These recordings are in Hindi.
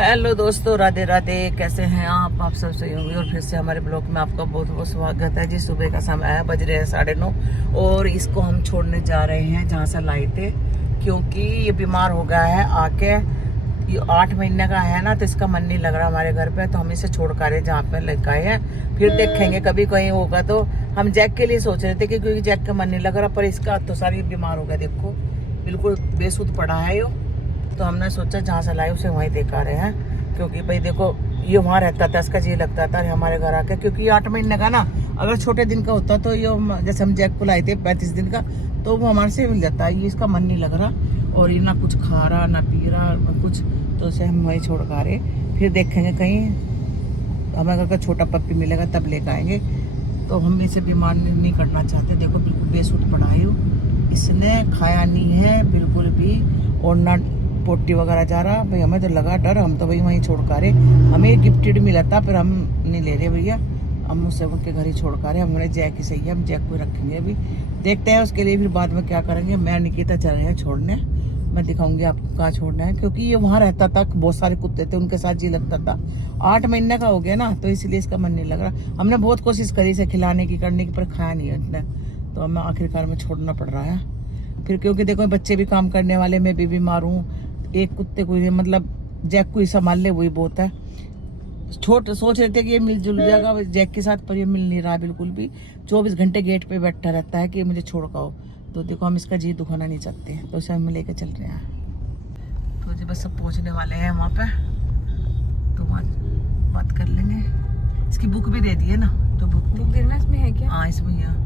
हेलो दोस्तों, राधे राधे। कैसे हैं आप सब सही होंगे। और फिर से हमारे ब्लॉग में आपका बहुत बहुत स्वागत है जी। सुबह का समय है, बज रहे हैं 9:30 और इसको हम छोड़ने जा रहे हैं जहाँ से लाए थे, क्योंकि ये बीमार हो गया है आके। ये 8 महीने का है ना, तो इसका मन नहीं लग रहा हमारे घर पे, तो हम इसे छोड़ कर रहे जहाँ पे लेकर आए हैं। फिर देखेंगे कभी कहीं होगा तो। हम जैक के लिए सोच रहे थे क्योंकि जैक का मन नहीं लग रहा, पर इसका तो सारी बीमार हो गया। देखो बिल्कुल बेसुध पड़ा है यो। तो हमने सोचा जहाँ से लाए उसे वहीं देखा रहे हैं, क्योंकि भाई देखो ये वहाँ रहता था, इसका जी लगता था हमारे घर आके। क्योंकि ये 8 महीने का ना, अगर छोटे दिन का होता तो ये जैसे हम जैक को लाए थे 35 दिन का, तो वो हमारे से मिल जाता है। ये इसका मन नहीं लग रहा और ये ना कुछ खा रहा ना पी रहा ना कुछ, तो उसे हम वहीं छोड़ कर रहे। फिर देखेंगे कहीं हमें अगर छोटा पप्पी मिलेगा तब लेकर आएंगे। तो हम इसे बीमार नहीं करना चाहते। देखो बिल्कुल बेसुध पड़ा है, इसने खाया नहीं है बिल्कुल भी और ना पोटी वगैरह जा रहा। भाई हमें तो लगा डर, हम तो भाई वहीं छोड़ कर रहे। हमें गिफ्टेड मिला था, फिर हम नहीं ले रहे भैया, हम उसे उनके घर ही छोड़ कर रहे। हमने जैक ही सही है, हम जैक को रखेंगे अभी, देखते हैं उसके लिए फिर बाद में क्या करेंगे। मैं निकिता चल रहे हैं छोड़ने, मैं दिखाऊंगी आपको कहाँ छोड़ना है। क्योंकि ये वहाँ रहता था, बहुत सारे कुत्ते थे, उनके साथ जी लगता था। 8 महीने का हो गया ना, तो इसलिए इसका मन नहीं लग रहा। हमने बहुत कोशिश करी इसे खिलाने की करने की, पर खाया नहीं है इसने, तो हमें आखिरकार में छोड़ना पड़ रहा है फिर। क्योंकि देखो बच्चे भी काम करने वाले, मैं भी बीमार हूँ, एक कुत्ते को मतलब जैक को ही संभाल ले वही बहुत है। छोटे सोच रहे थे कि ये मिलजुल जाएगा जैक के साथ, पर ये मिल नहीं रहा बिल्कुल भी। 24 घंटे गेट पे बैठा रहता है कि मुझे छोड़ आओ। तो देखो हम इसका जी दुखाना नहीं चाहते, तो इसे हम लेके चल रहे हैं। तो जी बस सब पहुंचने वाले हैं वहाँ पे, तो वहाँ बात कर लेंगे। इसकी बुक भी दे दी है ना, तो बुक देखना इसमें है क्या? हाँ इसमें है।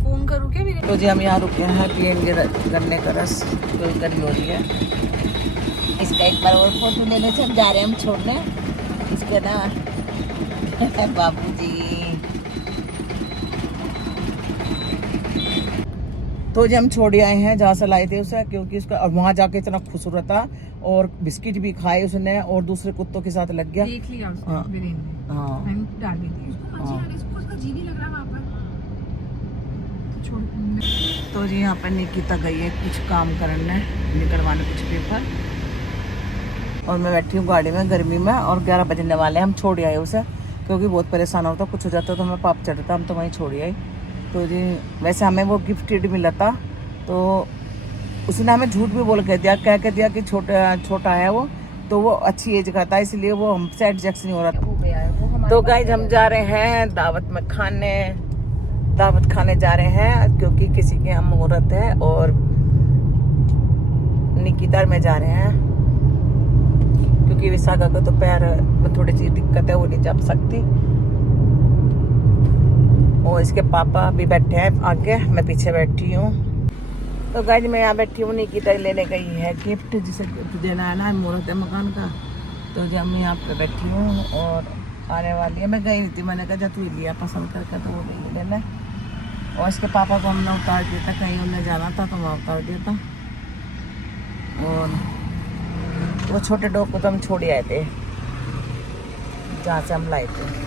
फोन करूँ क्या मेरे? तो जी हम यहाँ रुके हैं, पियेंगे गन्ने का रस, कोई गर्मी हो रही है। इसका एक बार और फोटो लेने से हम जा रहे हैं, हम छोड़ने इसको ना बाबूजी। तो जी हम छोड़ आए हैं जहाँ से लाए थे उसे, क्योंकि उसका वहाँ जाके इतना खुश हो रहा था और बिस्किट भी खाए उसने और दूसरे कुत्तों के साथ लग गया। देख लिया उसने, हाँ। वीरेन ने। हाँ। मैंने डाल दी थी उसको, हाँ। उसका जी नहीं लग रहा वहाँ पर, तो छोड़। तो जी यहाँ पर निकिता गई है कुछ काम करने, निकलवाने कुछ पेपर, और मैं बैठी हूँ गाड़ी में गर्मी में, और 11 बजने वाले हैं। हम छोड़ आए उसे, क्योंकि बहुत परेशान होता, कुछ हो जाता तो हमें पाप चढ़ता, हम तो वहीं छोड़ आए। तो जी वैसे हमें वो गिफ्टेड मिला था, तो उसने हमें झूठ भी बोल के दिया, कह के दिया कि छोटा है वो, तो वो अच्छी एज का था, इसलिए वो हमसे एडजस्ट नहीं हो रहा था। तो गाइस हम जा रहे हैं दावत खाने जा रहे हैं, क्योंकि किसी के यहाँ मुहूर्त है, और निकिता में जा रहे हैं क्योंकि विशाखा का तो पैर में थोड़ी सी दिक्कत है, वो नहीं जा सकती। और इसके पापा भी बैठे हैं आगे, मैं पीछे बैठी हूँ। तो गाइस मैं यहाँ बैठी हूँ, निकिता लेने गई है गिफ्ट, जिसे गिफ्ट देना है ना, मुहूर्त है मकान का। तो जब मैं यहाँ पे बैठी हूँ और आने वाली है, मैं गई नहीं थी, मैंने कहा जा तू लिया पसंद करके, तो वो ले लेना। और इसके पापा को हमने उतार दिया था, कहीं उन्हें जाना था तो वहाँ उतार दिया था। और वो छोटे डॉग को तो हम छोड़ आए थे जहाँ से हम लाए थे।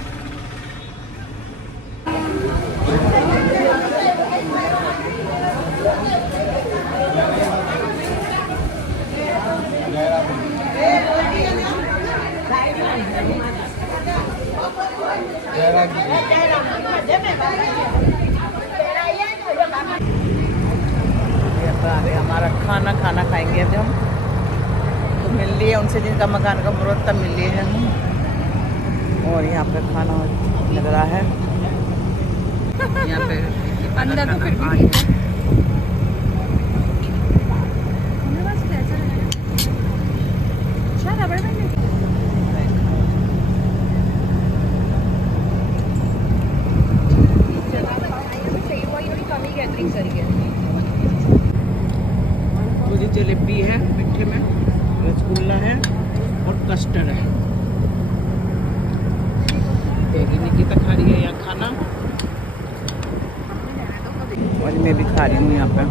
हमारा खाना खाएंगे अभी हम, तो मिल लिए उनसे जिनका मकान का मुहूर्त तब मिल लिए हैं हम। और यहाँ पे खाना लग रहा है, यहाँ पे अंदर तो फिर भी मुझे जलेबी है मीठे में, रसगुल्ला है और कस्टर्ड है। देखिए निकिता खा रही है यहाँ खाना, और मैं भी खा रही हूँ यहाँ पे।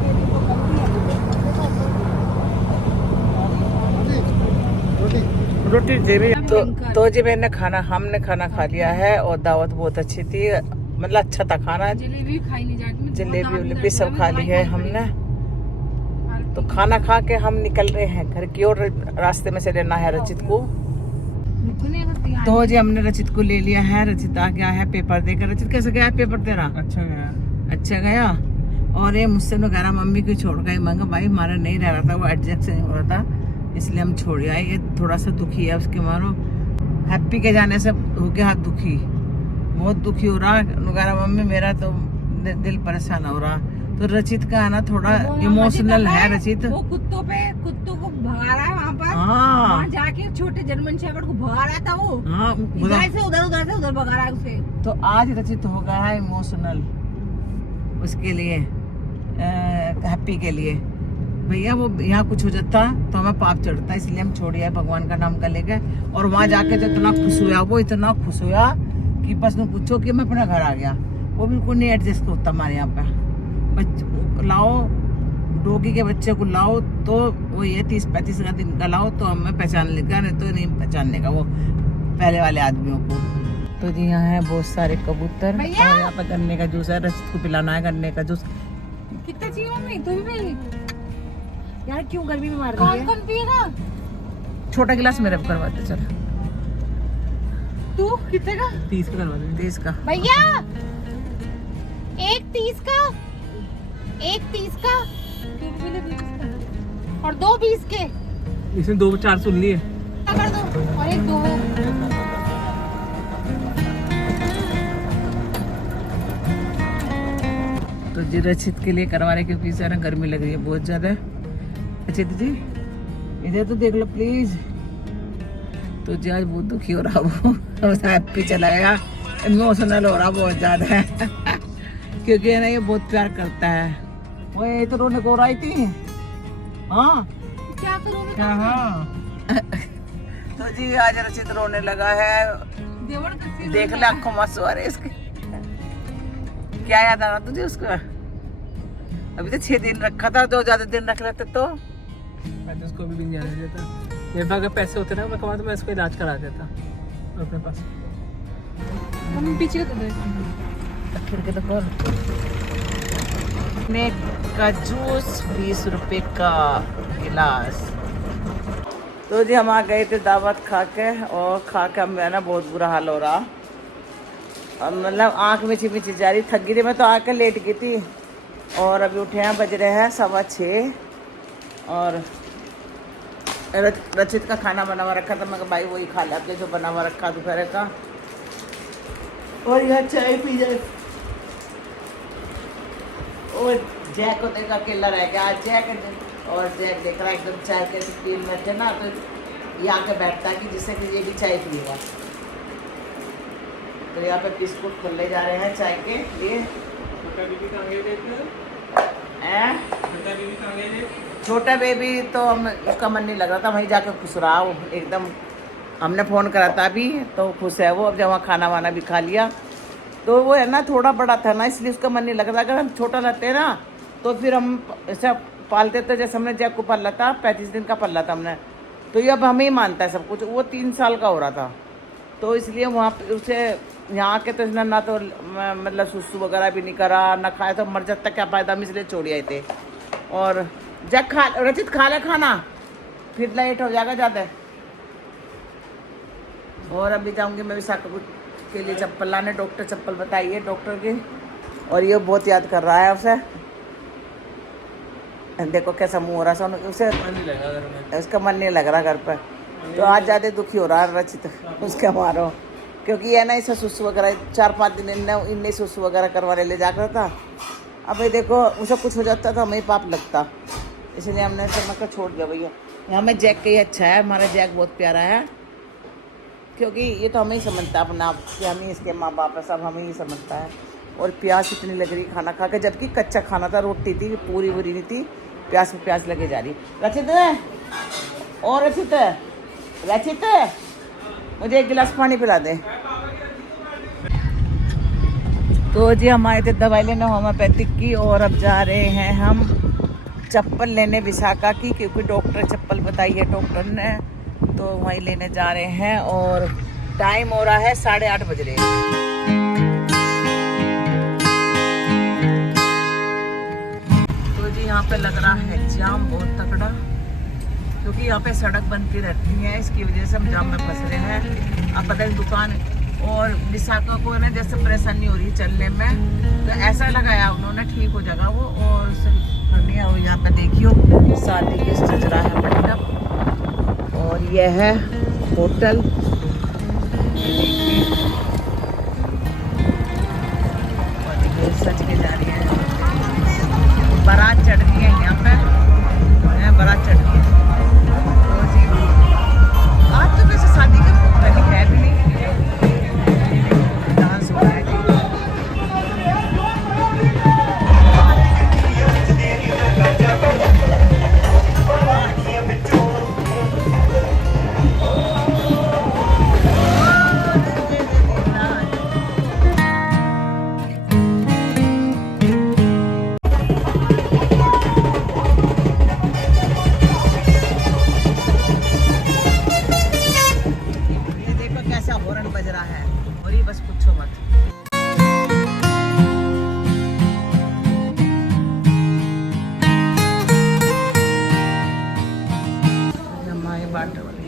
रोटी जेबी। तो जी हमने खाना खा लिया है, और दावत बहुत अच्छी थी, मतलब अच्छा था खाना। जलेबी खाई नहीं जाती, जलेबी सब खा ली है हमने। तो खाना खा के हम निकल रहे हैं घर की ओर। रास्ते में से लेना है रचित को, बिल्कुल नहीं करती यार। तो जी हमने रचित को ले लिया है, रचित आ गया है पेपर देकर। रचित कैसे गया है पेपर तेरा? अच्छा गया। अच्छा गया। और ये मुझसे न कह रहा मम्मी क्यों छोड़ गई। मैं भाई हमारा नहीं रह रहा था, वो एडजस्ट नहीं हो रहा था, इसलिए हम छोड़ आए। ये थोड़ा सा दुखी है उसके मारो, हैप्पी के जाने से हो गया दुखी, बहुत दुखी हो रहा। कह रहा मम्मी मेरा तो दिल परेशान हो रहा। तो रचित का है ना थोड़ा इमोशनल है रचित। वो कुत्तों को भगा रहा है वहाँ पर। हाँ वहाँ जाके छोटे जर्मन शेफर्ड को भगा रहा था वो। हाँ इधर से उधर भगा रहा है उसे। तो आज रचित हो गया है इमोशनल उसके लिए, हैप्पी के लिए। भैया वो यहाँ कुछ हो जाता तो हमें पाप चढ़ता, इसलिए हम छोड़ आए भगवान का नाम का लेके। और वहाँ जाके तो इतना खुश हुआ, वो इतना खुश हुआ कि बस तुम पूछो कि मैं अपना घर आ गया। वो बिल्कुल नहीं एडजस्ट होता हमारे यहाँ पे। लाओ डॉगी के बच्चे को लाओ तो वो ये 30-35 का दिन का लाओ तो हमें पहचान लेगा, नहीं तो नहीं पहचानने का वो पहले वाले आदमियों को। तो जी यहाँ है बहुत सारे कबूतर और यहाँ पर गन्ने का जूस है, रचित को पिलाना है गन्ने का जूस। कितना चाहिए मम्मी? तू भी पी यार, क्यों गर्मी में मार रही है? कौन पिएगा? छोटा गिलास मेरे करवाते चल। तू कितने का? 30 का करवा दे। 30 का भैया, एक 30 का, एक 30 का और 2 20 के। इसमें 2-4 सुन लिए। कर दो और एक 2। तो जी रचित के लिए करवा रहे क्योंकि इसे ना गर्मी लग रही है बहुत ज्यादा। रचित जी इधर तो देख लो प्लीज। तो जी आज बहुत दुखी हो रहा वो, हैप्पी चला गया, इमोशनल हो रहा बहुत ज्यादा है क्योंकि है ना ये बहुत प्यार करता है। वो ये तो रोने को रही थी। हाँ क्या करूँ मैं? हाँ तो जी आज रचित रोने लगा है, देवर का सीन देख ले आंखों में सो रहे इसके। क्या याद आ रहा तुझे उसका? अभी तो 6 दिन रखा था, 2 ज्यादा दिन रख लेते तो। मैं तो उसको भी जाने देता। मेरे पास अगर पैसे होते ना मैं कमा तो मैं इसको इलाज करा देता अपने पास। हम पीछे तो दे। खिड़की तो खोल। गन्ने का जूस 20 रुपए का गिलास। तो जी हम आ गए थे दावत खा के, और खा के हम ना बहुत बुरा हाल हो रहा, और मतलब आँख में मिची जा रही, थक गई थी मैं तो आकर लेट गई थी। और अभी उठे हैं, बज रहे हैं 6:15 और रचित का खाना बना हुआ रखा था। मैं भाई वही खा लेते जो बना हुआ रखा दोपहर का, और यहाँ चाय पी जाए। और जैक को देखा अकेला रह गया आज जैक, और जैक देख रहा है एकदम चाय के पीन में थे ना, तो ये आके बैठता है कि जिससे कि ये भी चाय पिएगा। तो यहाँ पे बिस्कुट खुले जा रहे हैं चाय के लिए। छोटा बेबी तो हम उसका मन नहीं लग रहा था, वहीं जाके खुश रहा वो एकदम। हमने फ़ोन करा था अभी तो खुश है वो। अब जब वहाँ खाना वाना भी खा लिया तो वो है ना थोड़ा बड़ा था ना, इसलिए उसका मन नहीं लग रहा। अगर हम छोटा रहते ना तो फिर हम ऐसा पालते थे, जैसे हमने जैक को पाला था 35 दिन का पाला था हमने, तो ये अब हमें ही मानता है सब कुछ। वो 3 साल का हो रहा था, तो इसलिए वहाँ पे उसे यहाँ के तो इसने ना तो मतलब सुसु वगैरह भी नहीं करा, ना खाया, तो मर जाता क्या फ़ायदा, हम इसलिए छोड़ आए थे। और जब खा रचित खा ले खाना, फिर लेट हो जाएगा ज़्यादा। और अभी जाऊँगी मैं विशाखा के लिए चप्पल लाने, डॉक्टर चप्पल बताइए डॉक्टर की, और ये बहुत याद कर रहा है उसे। देखो कैसा मुँह हो रहा है उसे, उसका मन नहीं लग रहा घर पर। तो आज ज़्यादा दुखी हो रहा है रचित उसके मारो, क्योंकि ये ना इसे सुसु वगैरह 4-5 दिन इन्हें सुसु वगैरह करवाने ले जा था। अब भाई देखो उसे कुछ हो जाता तो हमें पाप लगता, इसलिए हमने समझ छोड़ दिया भैया। यहाँ में जैक का ही अच्छा है, हमारा जैक बहुत प्यारा है, क्योंकि ये तो हमें ही समझता है अपना आप कि हम ही इसके माँ बाप है, सब हमें ही समझता है। और प्यास इतनी लग रही खाना खा के, जबकि कच्चा खाना था, रोटी थी पूरी बुरी नहीं थी, प्यास में प्यास लगे जा रही। रचित और रचित मुझे 1 गिलास पानी पिला दे। तो जी हम आए थे दवाई लेने होम्योपैथिक की, और अब जा रहे हैं हम चप्पल लेने विशाखा की, क्योंकि डॉक्टर चप्पल बताई है डॉक्टर ने, तो वहीं लेने जा रहे हैं। और टाइम हो रहा है 8:30 बज रहे हैं। तो जी यहाँ पे लग रहा है जाम बहुत तगड़ा, क्योंकि यहाँ पे सड़क बनती रहती है, इसकी वजह से हम जाम में फंस रहे हैं। अब पता नहीं दुकान और विशाखा को ना जैसे परेशानी हो रही है चलने में, तो ऐसा लगाया उन्होंने ठीक हो जाएगा वो। और यहाँ पे देखियो शादी के सज रहा है मंडप, और यह है होटल। सज के जा रही है, बारात चढ़ रही है यहाँ पे, बारात चढ़ रही है। तो जी आज तो वैसे शादी का प्लानिंग है भी नहीं, डांस हो रहा है जी। बज रहा है और ये बस पूछो मत। हमारे बाटर वाले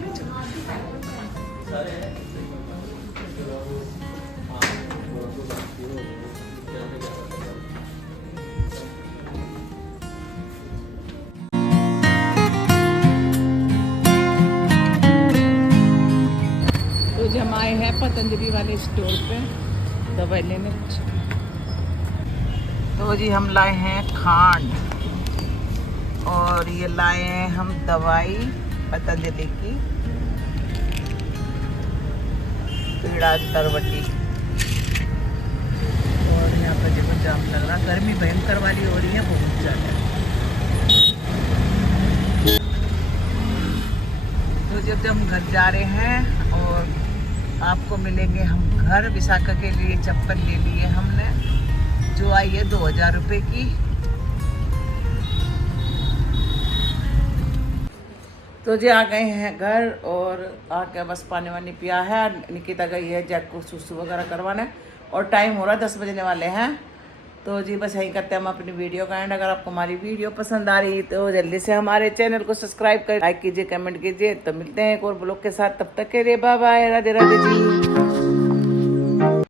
तो हम आए हैं पतंजलि वाले स्टोर पे दवाई लेने कुछ। तो जी हम लाए हैं खांड, और ये लाए हैं हम दवाई पतंजलि की, पीड़ा तरवटी। और यहाँ पर जब जाम लग रहा, गर्मी भयंकर वाली हो रही है बहुत ज़्यादा। तो जब हम घर जा रहे हैं और आपको मिलेंगे हम घर। विशाखा के लिए चप्पल ले लिए हमने, जो आई है 2000 रुपये की। तो जी आ गए हैं घर, और आके बस पानी वानी पिया है। निकिता गई है जैक को सुसु वगैरह करवाने, और टाइम हो रहा है 10 बजने वाले हैं। तो जी बस यही करते हैं हम अपनी वीडियो का एंड। अगर आपको हमारी वीडियो पसंद आ रही तो जल्दी से हमारे चैनल को सब्सक्राइब कर, लाइक कीजिए, कमेंट कीजिए। तो मिलते हैं एक और ब्लॉग के साथ, तब तक के लिए बाय बाय, राधे राधे जी।